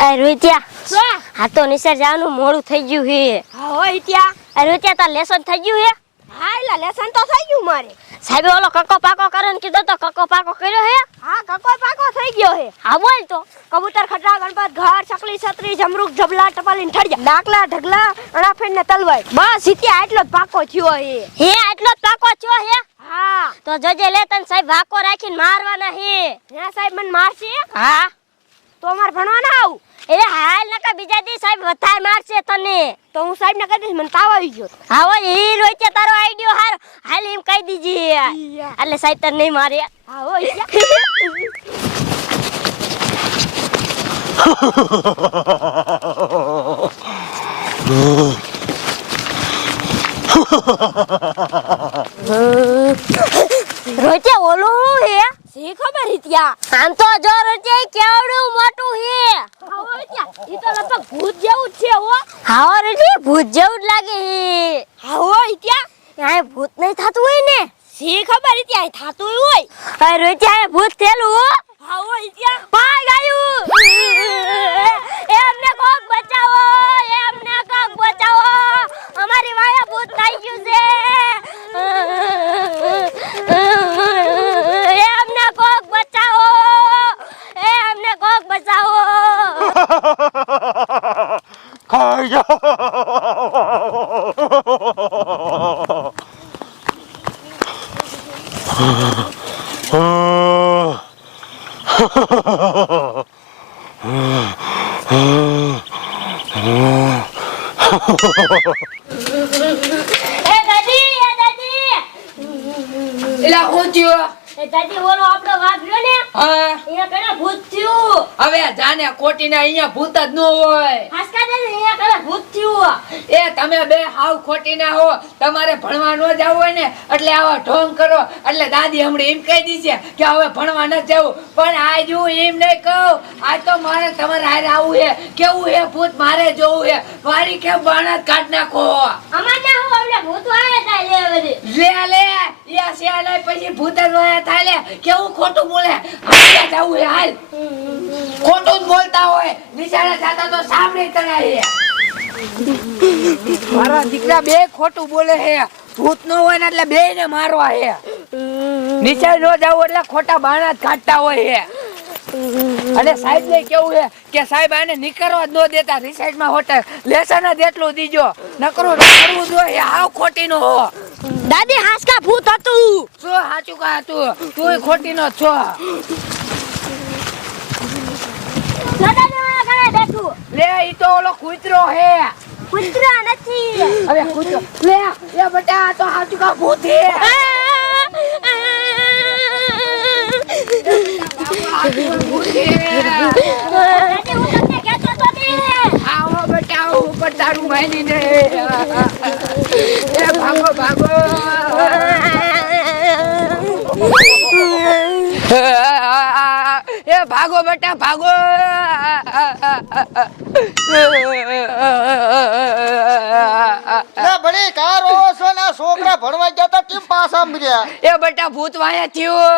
આ રોત્યા હા તો નિસર જવાનું મોડું થઈ ગયું હે. હા હોય ત્યાં. આ રોત્યા તાર લેસન થઈ ગયું હે? હા એલા લેસન તો થઈ ગયું મારે. સાહેબે ઓલો કક્કો પાકો કરે ને કીધું તો કક્કો પાકો કર્યો હે? હા કક્કો પાકો થઈ ગયો હે. હા બોલ તો. કબૂતર ખટરા ગણપત ઘર ચકલી છત્રી જમરૂક જબલા ટપાલીન ઠડિયા ડાકલા ઢગલા અણાફેણ ને તલવાઈ બસ ઇત્યા આટલો જ પાકો થયો હે. હે આટલો જ પાકો થયો હે? હા તો જજે લે તને સાહેબ ભાકો રાખીને મારવાના હે. હે સાહેબ મને મારશે? હા તો માર ભણવા ના આવું? એ હાલ નકા બીજા દી સાહેબ વધારે મારશે તને. તો હું સાહેબ ને કહી દઈશ મને તાવ આવી ગયો. હા હોય ઈ રોત્યા તારો આઈડિયો હાર હાલ એમ કહી દીજી એટલે સાહેબ તને નહીં મારે. હા હોય રોત્યા ઓલું હું હે? સી ખબર ઇત્યા. આમ તો જો રોત્યા કેવડું મોટું હે. હા હોય ત્યાં ઈ તો લગભગ ભૂત જેવું જ છે હો. હા રોત્યા ભૂત જેવું જ લાગે હે. હા હોય ત્યાં આ ભૂત નહીં થતું હોય ને? સી ખબર ઇત્યા થાતું હોય. આ રોત્યા ભૂત થેલું હો. હા હોય ત્યાં ભાગ આયું. એમને કોક બચાવો, એમને કોક બચાવો, અમારી વાયા ભૂત થઈ ગયું છે. એમને કોક બચાવો, એમને કોક બચાવો. ખાઈ જાઓ. એ દાદી એલા હું થયો? એ દાદી ઓલો આપણો વાઘ રહ્યો ને હા અહીંયા કને ભૂત થયું. હવે જાને કોટીને અહીંયા ભૂત જ ન હોય. હાસકા દાદી અહીંયા કને ભૂત થયું. એ તમે બે હાવ ખોટીના હો. તમારે ભણવા ન જવું હોય ને એટલે આવા ઢોંગ કરો એટલે દાદી હમણાં એમ કહી દીશે કે હવે ભણવા ન જવું. પણ આજ હું એમ નહીં કહું. આજ તો મારે તમારે હારે આવું છે. કેવું હે ભૂત મારે જોવું હે. મારી કેમ બાણા કાઢ નાખો. અમારને હું આવલે ભૂત વાયા તા લે બધી. લે યા સિયાલે પછી ભૂત જ વાયા થાય લે. કેવું ખોટું બોલે. હાલે જવું હે હાલ. ખોટું જ બોલતા હોય. નિશાળે જાતા તો સાંભળી તણાય. મારા દીકરા બે ખોટું બોલે હે. ભૂત નો હોય ને એટલે બે ને મારવા હે. નિશાળ નો જાવ એટલે ખોટા બાણા જ કાઢતા હોય હે. અને સાહેબ ને કેવું હે કે સાહેબ આને નીકળવા જ ન દેતા. રિસાઈડ માં હોટલ લેસન જ એટલું દીજો. નકરું કરવું જોઈએ. હાવ ખોટી નો હો. દાદી હાસકા ભૂત હતું. શું સાચું કા તું? તું ખોટી નો છો. દાદાને વાળા ઘરે બેઠું. લે ઈ તો ઓલો કૂતરો હે. કૂતરા નથી. હવે કૂતરો લે એ બેટા આ તો સાચું કા ભૂત હે. દાદી હું તમને કહેતો તો ને. આવો બેટા ઉપર તારું માની ને. એ ભાગો ભાગો. એ ભાગો બેટા ભાગો. લે બડી કા રોવો છો ને? આ છોકરા ભણવા ગયા તા કેમ પાછા મળ્યા? એ બેટા ભૂત વાયા થયું.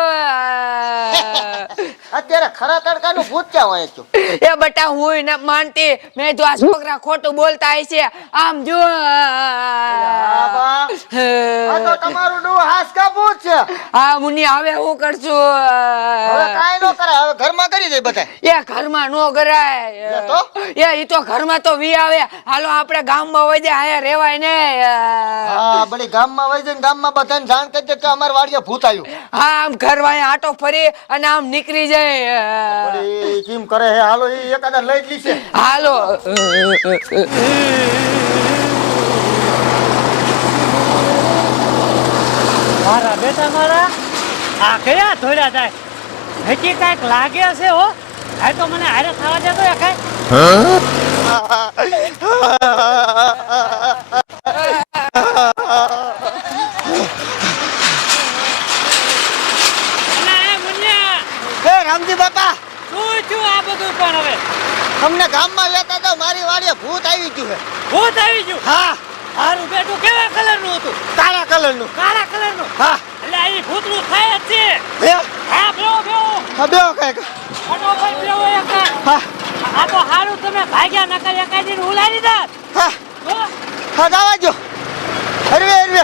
અત્યારે ખરા તડકાનું ભૂત ક્યાં હોય છે? એ બેટા હું ન માનતી. મેં તો આ છોકરા ખોટું બોલતા હશે. આમ જો. આ તો તમારું ડો હાસકા ભૂત છે. હા મુની હવે હું કરશું? હવે કાઈ નો કરે. હવે ઘરમાં કરી દે બધા. એ ઘરમાં નો કરાય. તો? એ ઈ તો ઘરમાં તો વી આવે. હાલો આપણે ગામમાં વઈ જાય. આયા રેવાય ને. હા બડી ગામમાં વઈ જઈને ગામમાં બધાને જાણ કરી દે કે અમાર વાડીએ ભૂત આવ્યું. હા આમ ઘર વાય આટો ફરી અને આમ નીકળી જાય. બડી કેમ કરે હે? હાલો એ એકાદા લઈ જ લીશે. હાલો. મારા બેટા મારા આ કયા ધોળ્યા જાય હજી કાંઈક લાગે છે હો. આ તો મને હારે થવા દેતો એ કાંઈ. રામજી બાપા શું થયું આ બધું પણ હવે? તમને ગામમાં લેતા તો મારી વાડીએ ભૂત આવી ગયું છે. ભૂત આવી ગયું? હા હારું બેઠું કેવા કલરનું હતું? કાળા કલરનું. કાળા કલરનું? હા એટલે અહીં ભૂતનું થાય જ છે. હે? હા બેહો બેહો. હા બેહો કાંઈક. ફટોફટ બેહો એકાય. હા આ તો હારું તમે ભાગ્યા નકર એકાદીને ઉલાડી દે. હા હો? હા જવા દો. હરવે હરવે